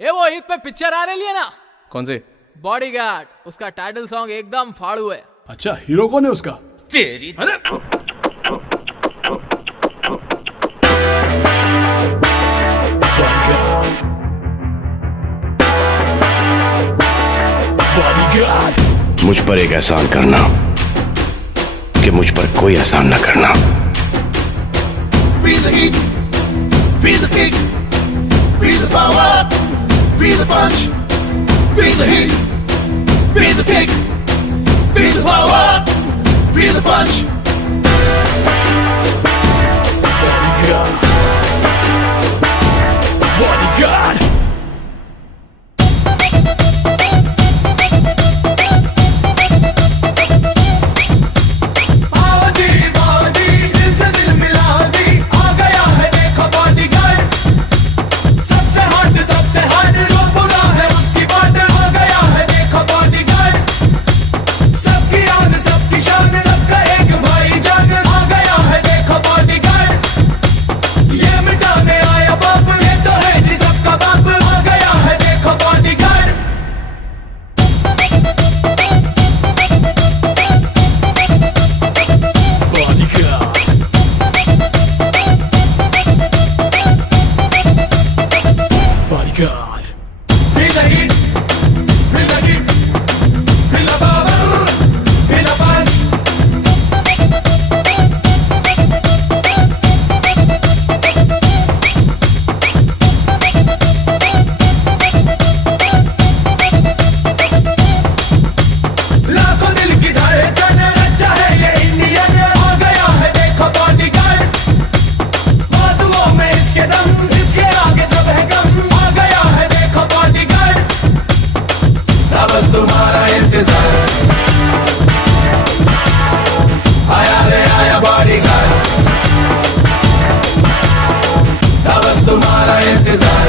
ये वो ईद पे पिक्चर आ रही है ना। कौन से? बॉडीगार्ड, उसका टाइटल सॉन्ग एकदम फाड़ू है। अच्छा, हीरो कौन है उसका? तेरी अरे मुझ पर एक एहसान करना कि मुझ पर कोई एहसान न करना। Feel the heat, feel the kick, feel the power, feel the punch. Feel the heat, feel the kick, feel the power, feel the punch. Bodyguard. God. Feel the heat, feel the heat, feel the power, feel the punch. लाखों दिल की धड़कन, सच्चा है ये Indian, आ गया है देखो बॉडीगार्ड। बाजुओं में इसके दम, इसके आगे सब है कम। बस तुम्हारा इंतजार, आया रे आया बॉडीगार्ड। बस तुम्हारा इंतजार,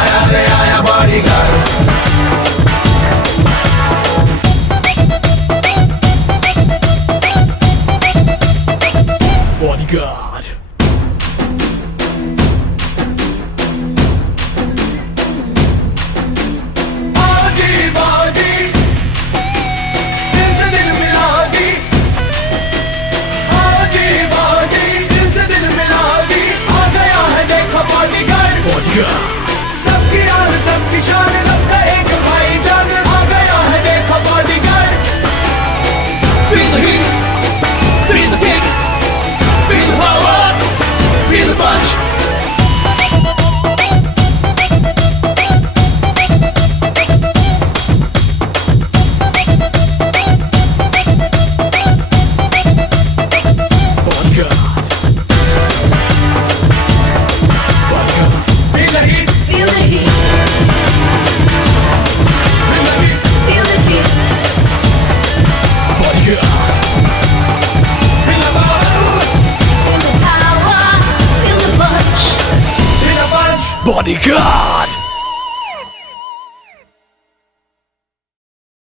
आया रे आया बॉडीगार्ड। बॉडीगार्ड। सबकी आन सबकी शान, सबका एक भाई जान, आ गया है देखो bodyguard. Feel the heat, feel the kick, feel the power, feel the punch. Bodyguard.